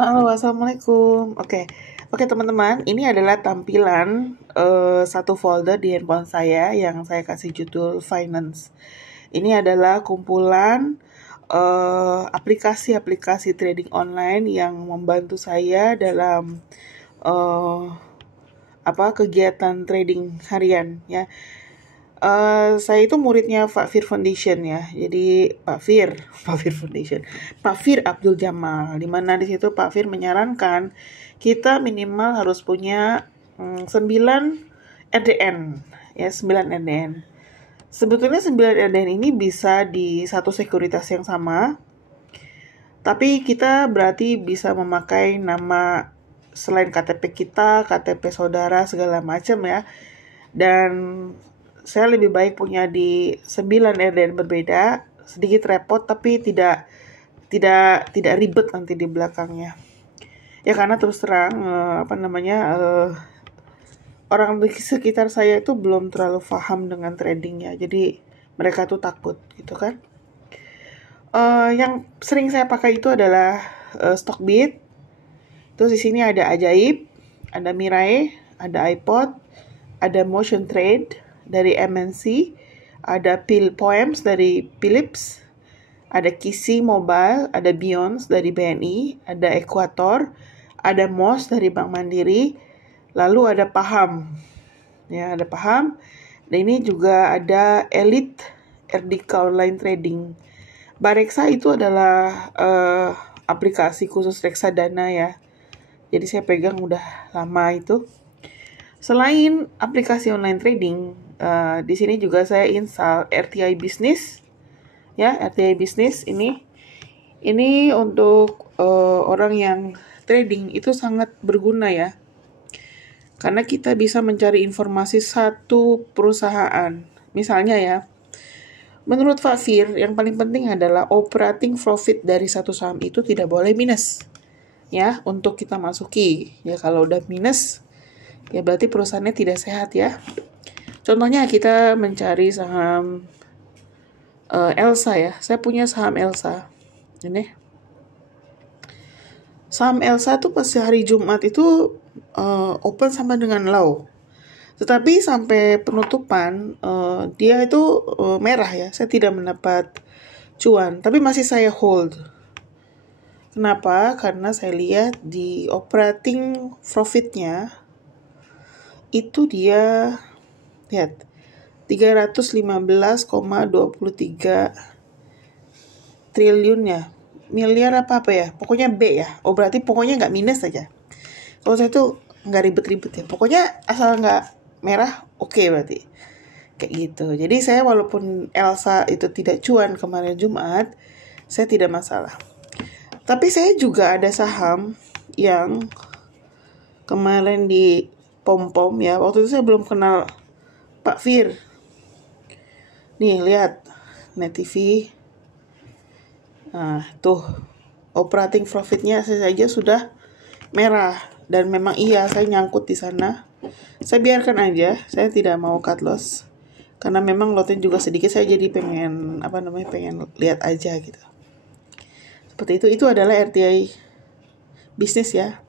Halo, assalamualaikum. Oke teman-teman, ini adalah tampilan satu folder di handphone saya yang saya kasih judul Finance. Ini adalah kumpulan aplikasi-aplikasi trading online yang membantu saya dalam eh, kegiatan trading harian ya. Saya itu muridnya Pak Fir Foundation ya. Jadi Pak Fir Foundation, Pak Fir Abdul Jamal. Di mana di situ Pak Fir menyarankan kita minimal harus punya 9 RDN ya, 9 RDN. Sebetulnya 9 RDN ini bisa di satu sekuritas yang sama. Tapi kita berarti bisa memakai nama selain KTP kita, KTP saudara segala macam ya. Dan saya lebih baik punya di 9 RDN berbeda, sedikit repot tapi tidak ribet nanti di belakangnya. Ya karena terus terang orang di sekitar saya itu belum terlalu paham dengan trading ya. Jadi mereka tuh takut gitu kan. Yang sering saya pakai itu adalah Stockbit. Terus di sini ada Ajaib, ada Mirai, ada iPod, ada Motion Trade dari MNC, ada Poems dari Philips, ada Kisi Mobile, ada Beyonds dari BNI, ada Equator, ada MOS dari Bank Mandiri, lalu ada Paham. Ya, ada Paham. Dan ini juga ada Elite Erdika Online Trading. Bareksa itu adalah aplikasi khusus reksadana ya. Jadi saya pegang udah lama itu. Selain aplikasi online trading, di sini juga saya install RTI Business. Ya, RTI Business ini untuk orang yang trading itu sangat berguna ya. Karena kita bisa mencari informasi satu perusahaan. Misalnya ya, menurut Pak Fir, yang paling penting adalah operating profit dari satu saham itu tidak boleh minus. Ya, untuk kita masuki. Ya, kalau udah minus, ya berarti perusahaannya tidak sehat ya. Contohnya kita mencari saham Elsa ya. Saya punya saham Elsa. Ini. Saham Elsa tuh pas hari Jumat itu open sama dengan low. Tetapi sampai penutupan dia itu merah ya. Saya tidak mendapat cuan, tapi masih saya hold. Kenapa? Karena saya lihat di operating profitnya itu dia lihat 315,23 triliun ya. Miliar apa ya? Pokoknya B ya. Oh berarti pokoknya nggak minus saja. Kalau saya tuh nggak ribet-ribet ya. Pokoknya asal nggak merah, oke berarti. Kayak gitu. Jadi saya walaupun Elsa itu tidak cuan kemarin Jumat, saya tidak masalah. Tapi saya juga ada saham yang kemarin di pom-pom ya. Waktu itu saya belum kenal Pak Fir. Nih lihat Net TV. Nah tuh operating profitnya saja sudah merah. Dan memang iya saya nyangkut di sana. Saya biarkan aja. Saya tidak mau cut loss. Karena memang lotnya juga sedikit. Saya jadi pengen pengen lihat aja gitu. Seperti itu. Itu adalah RTI bisnis ya.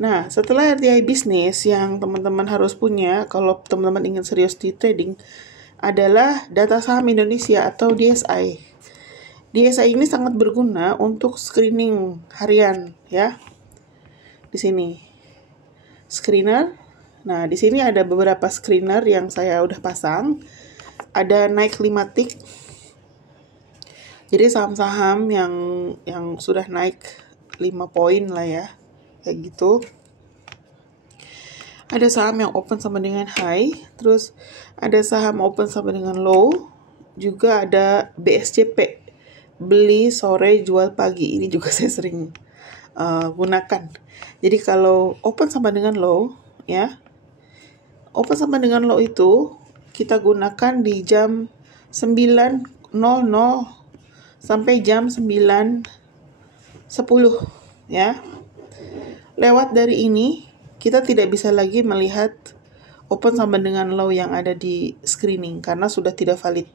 Nah, setelah RTI bisnis yang teman-teman harus punya kalau teman-teman ingin serius di trading adalah data saham Indonesia atau DSI. DSI ini sangat berguna untuk screening harian ya. Di sini screener. Nah, di sini ada beberapa screener yang saya udah pasang. Ada naik 5 tick. Jadi saham-saham yang sudah naik 5 poin lah ya. Kayak gitu. Ada saham yang open sama dengan high, terus ada saham open sama dengan low, juga ada BSCP, beli sore jual pagi. Ini juga saya sering gunakan. Jadi kalau open sama dengan low ya, open sama dengan low itu kita gunakan di jam 9.00 sampai jam 9.10 ya. Lewat dari ini kita tidak bisa lagi melihat open sama dengan low yang ada di screening karena sudah tidak valid.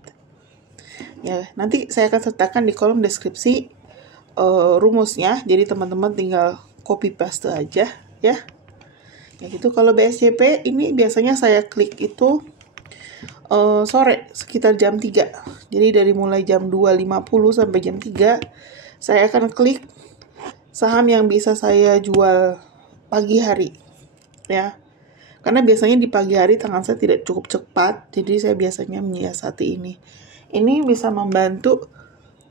Ya, nanti saya akan sertakan di kolom deskripsi rumusnya, jadi teman-teman tinggal copy paste aja ya. Ya gitu. Kalau BSJP ini biasanya saya klik itu sore sekitar jam 3. Jadi dari mulai jam 2.50 sampai jam 3 saya akan klik saham yang bisa saya jual pagi hari ya. Karena biasanya di pagi hari tangan saya tidak cukup cepat, jadi saya biasanya menyiasati ini. Ini bisa membantu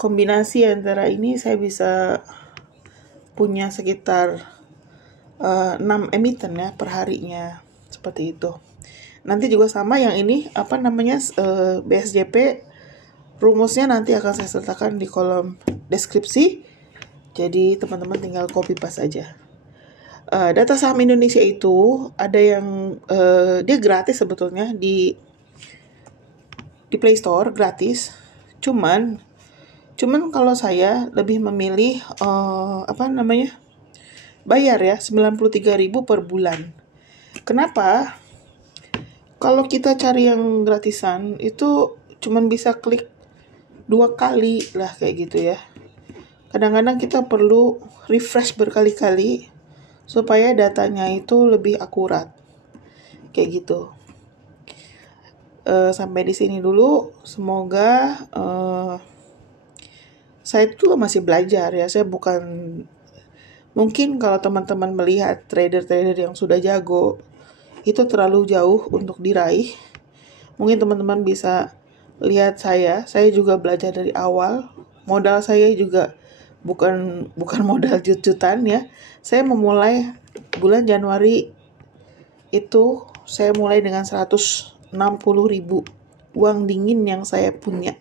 kombinasi antara ini, saya bisa punya sekitar 6 emiten ya per harinya, seperti itu. Nanti juga sama yang ini BSJP, rumusnya nanti akan saya sertakan di kolom deskripsi. Jadi teman-teman tinggal copy paste aja. Data saham Indonesia itu ada yang dia gratis sebetulnya di Play Store, gratis. Cuman kalau saya lebih memilih bayar ya 93.000 per bulan. Kenapa? Kalau kita cari yang gratisan itu cuman bisa klik 2 kali lah kayak gitu ya. Kadang-kadang kita perlu refresh berkali-kali supaya datanya itu lebih akurat. Kayak gitu. Sampai di sini dulu. Semoga saya juga masih belajar ya. Saya bukan, mungkin kalau teman-teman melihat trader-trader yang sudah jago itu terlalu jauh untuk diraih. Mungkin teman-teman bisa lihat saya juga belajar dari awal. Modal saya juga bukan modal jut-jutan ya. Saya memulai bulan Januari itu saya mulai dengan 160.000 uang dingin yang saya punya.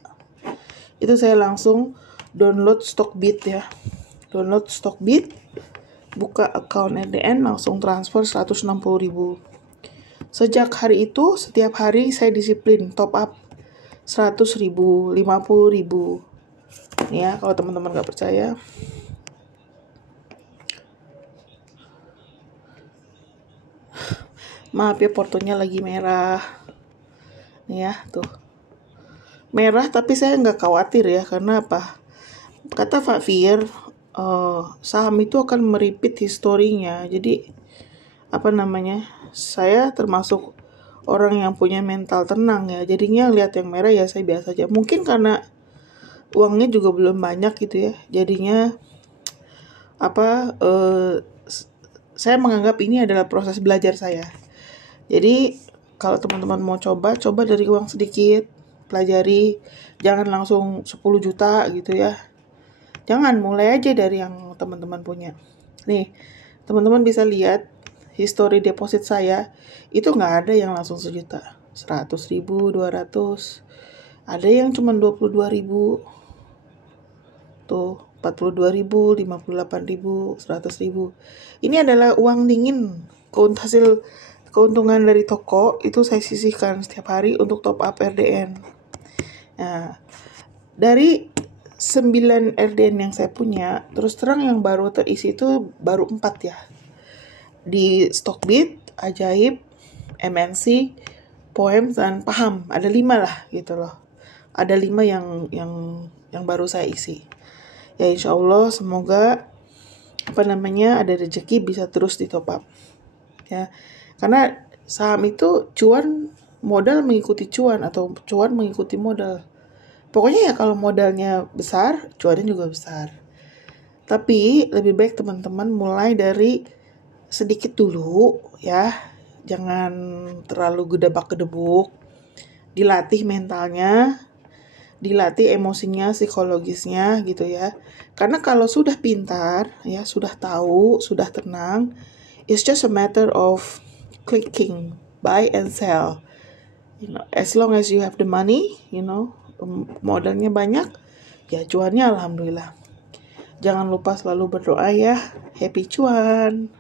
Itu saya langsung download Stockbit ya. Download Stockbit, buka account RDN, langsung transfer 160.000. Sejak hari itu setiap hari saya disiplin top up 100.000, 50.000. Ya, kalau teman-teman gak percaya. Maaf ya, portonya lagi merah. Nih ya, tuh. Merah tapi saya nggak khawatir ya, karena apa? Kata Pak Fir, saham itu akan meripit historinya. Jadi, saya termasuk orang yang punya mental tenang ya. Jadinya lihat yang merah ya saya biasa aja. Mungkin karena uangnya juga belum banyak gitu ya, jadinya saya menganggap ini adalah proses belajar saya. Jadi kalau teman-teman mau coba dari uang sedikit, pelajari, jangan langsung 10 juta gitu ya. Jangan, mulai aja dari yang teman-teman punya. Nih, teman-teman bisa lihat history deposit saya, itu nggak ada yang langsung 1 juta, 100.000, 200, ada yang cuma 22.000. Tuh, 42.000, 58.000, 100.000. Ini adalah uang dingin, hasil keuntungan dari toko, itu saya sisihkan setiap hari untuk top up RDN. Nah, dari 9 RDN yang saya punya, terus terang yang baru terisi itu baru 4 ya. Di Stockbit, Ajaib, MNC, Poems, dan Paham. Ada 5 lah gitu loh. Ada 5 yang baru saya isi. Ya insya Allah semoga ada rezeki bisa terus di top up ya, karena saham itu cuan, modal mengikuti cuan atau cuan mengikuti modal. Pokoknya ya kalau modalnya besar, cuannya juga besar. Tapi lebih baik teman-teman mulai dari sedikit dulu ya, jangan terlalu gedebak-gedebuk, dilatih mentalnya, dilatih emosinya, psikologisnya gitu ya. Karena kalau sudah pintar ya, sudah tahu, sudah tenang, it's just a matter of clicking buy and sell. As long as you have the money, modalnya banyak, ya cuannya alhamdulillah. Jangan lupa selalu berdoa ya. Happy cuan.